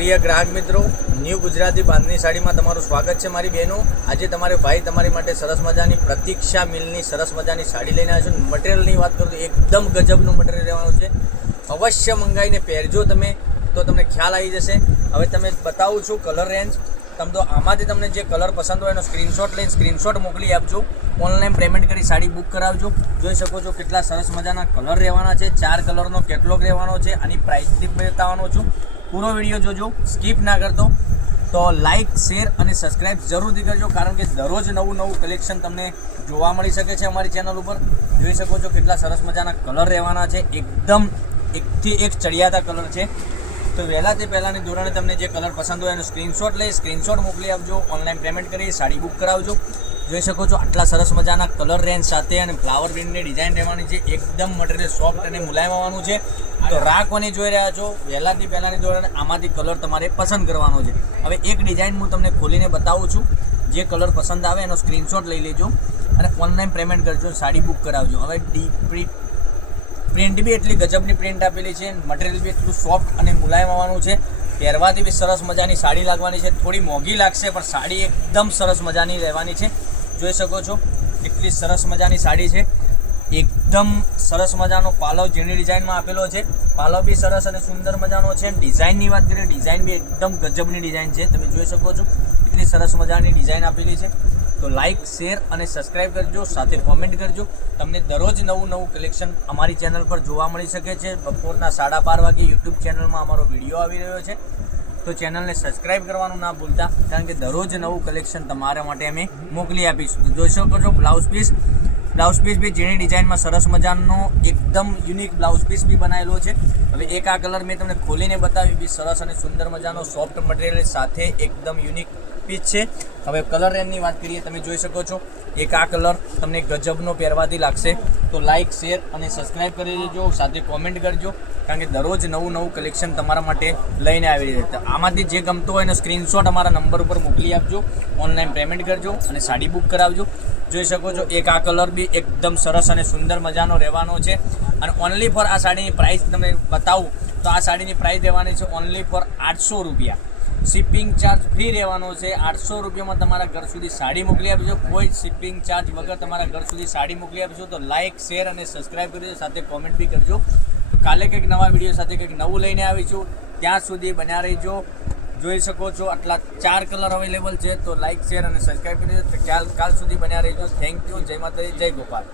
પ્રિય ગ્રાહક મિત્રો, ન્યૂ ગુજરાતી બાંધણી સાડીમાં તમારું સ્વાગત છે મારી બહેનો। આજે તમારે ભાઈ તમારી માટે સરસ મજાની પ્રતીક્ષા મિલની સરસ મજાની સાડી લઈને આવ્યો છું। મટીરિયલની વાત કરું તો એકદમ ગજબનું મટીરિયલ રહેવાનું છે। અવશ્ય મંગાવીને પહેરજો તમે તો તમને ખ્યાલ આવી જશે। હવે તમે બતાવું છું કલર રેન્જ। તમે તો આમાંથી તમને જે કલર પસંદ હોય એનો સ્ક્રીનશોટ લઈને સ્ક્રીનશોટ મોકલી આપજો। ઓનલાઈન પેમેન્ટ કરી સાડી બુક કરાવજો। જોઈ શકો છો કેટલા સરસ મજાના કલર રહેવાના છે। 4 કલરનો કેટલોગ રહેવાનો છે। આની પ્રાઇસ બતાવવાનો છું। પૂરો વિડીયો જોજો, સ્કીપ ના કરતો। તો લાઇક, શેર અને સબસ્ક્રાઈબ જરૂરથી કરજો, કારણ કે દરરોજ નવું કલેક્શન તમને જોવા મળી શકે છે અમારી ચેનલ ઉપર। જોઈ શકો છો કેટલા સરસ મજાના કલર રહેવાના છે। એકદમ એકથી એક ચડિયાતા કલર છે। તો વહેલા તે પહેલાંની ધોરણે તમને જે કલર પસંદ હોય એનો સ્ક્રીનશોટ લઈ સ્ક્રીનશોટ મોકલી આપજો। ઓનલાઈન પેમેન્ટ કરી સાડી બુક કરાવજો। જોઈ શકો છો આટલા સરસ મજાના કલર રેન્જ સાથે અને ફ્લાવર પ્રિન્ટની ડિઝાઇન રહેવાની છે। એકદમ મટીરિયલ સોફ્ટ અને મુલાયમ આવવાનું છે। તો રાખવાની જોઈ રહ્યા છો, વહેલાથી પહેલાંની ધોરણે આમાંથી કલર તમારે પસંદ કરવાનો છે। હવે એક ડિઝાઇન હું તમને ખોલીને બતાવું છું। જે કલર પસંદ આવે એનો સ્ક્રીનશોટ લઈ લેજો અને ઓનલાઈન પેમેન્ટ કરજો, સાડી બુક કરાવજો। હવે પ્રિન્ટ બી એટલી ગજબની પ્રિન્ટ આપેલી છે, મટીરિયલ બી એટલું સોફ્ટ અને મુલાયમ આવવાનું છે। પહેરવાથી બી સરસ મજાની સાડી લાગવાની છે। થોડી મોંઘી લાગશે પણ સાડી એકદમ સરસ મજાની રહેવાની છે। જોઈ શકો છો કેટલી સરસ મજાની સાડી છે। એકદમ સરસ મજાનો પાલવ ઝીણી ડિઝાઇનમાં આપેલો છે। પાલવ બી સરસ અને સુંદર મજાનો છે। ડિઝાઇનની વાત કરીએ, ડિઝાઇન બી એકદમ ગજબની ડિઝાઇન છે। તમે જોઈ શકો છો કેટલી સરસ મજાની ડિઝાઇન આપેલી છે। તો લાઇક, શેર અને સબસ્ક્રાઈબ કરજો, સાથે કોમેન્ટ કરજો। તમને દરરોજ નવું કલેક્શન અમારી ચેનલ પર જોવા મળી શકે છે। બપોરના 12:30 વાગે યુટ્યુબ ચેનલમાં અમારો વિડીયો આવી રહ્યો છે। તો ચેનલને સબસ્ક્રાઈબ કરવાનું ના ભૂલતા, કારણ કે દરરોજ નવું કલેક્શન તમારા માટે અમે મોકલી આપીશું। તો જોઈ શકો છો બ્લાઉઝ પીસ બી ઝીણી ડિઝાઇનમાં સરસ મજાનો એકદમ યુનિક બ્લાઉઝ પીસ બી બનાવેલો છે। હવે એક આ કલર મેં તમને ખોલીને બતાવી, બી સરસ અને સુંદર મજાનો સોફ્ટ મટીરિયલ સાથે એકદમ યુનિક પીસ છે। હવે કલર રેન્જની વાત કરીએ, તમે જોઈ શકો છો એક આ કલર તમને ગજબનો પહેરવાથી લાગશે। તો લાઇક, શેર અને સબસ્ક્રાઈબ કરી દેજો, સાથે કોમેન્ટ કરજો, કારણ કે દરરોજ નવું કલેક્શન તમારા માટે લઈને આવી રહ્યું છે। આમાંથી જે ગમતો હોય એનો સ્ક્રીનશોટ અમારા નંબર ઉપર મોકલી આપજો। ઓનલાઈન પેમેન્ટ કરજો અને સાડી બુક કરાવજો। જોઈ શકો છો એક આ કલર બી એકદમ સરસ અને સુંદર મજાનો રહેવાનો છે। અને ઓનલી ફોર આ સાડીની પ્રાઇસ તમને બતાવું તો આ સાડીની પ્રાઇસ રહેવાની છે ઓનલી ફોર 800 રૂપિયા। શિપિંગ ચાર્જ ફ્રી રહેવાનો છે। 800 રૂપિયામાં તમારા ઘર સુધી સાડી મોકલી આપીશું। કોઈ શિપિંગ ચાર્જ વગર તમારા ઘર સુધી સાડી મોકલી આપીશું। તો લાઇક, શેર અને સબસ્ક્રાઈબ કરજો, સાથે કોમેન્ટ બી કરજો। કાલે કંઈક નવા વિડીયો સાથે કંઈક નવું લઈને આવીશું। ત્યાં સુધી બન્યા રહીજો। જોઈ શકો છો આટલા 4 કલર અવેલેબલ છે। તો લાઇક, શેર અને સબસ્ક્રાઈબ કરી દેજો। કાલ સુધી બન્યા રહીજો। Thank you. જય માતાજી, જય ગોપાલ।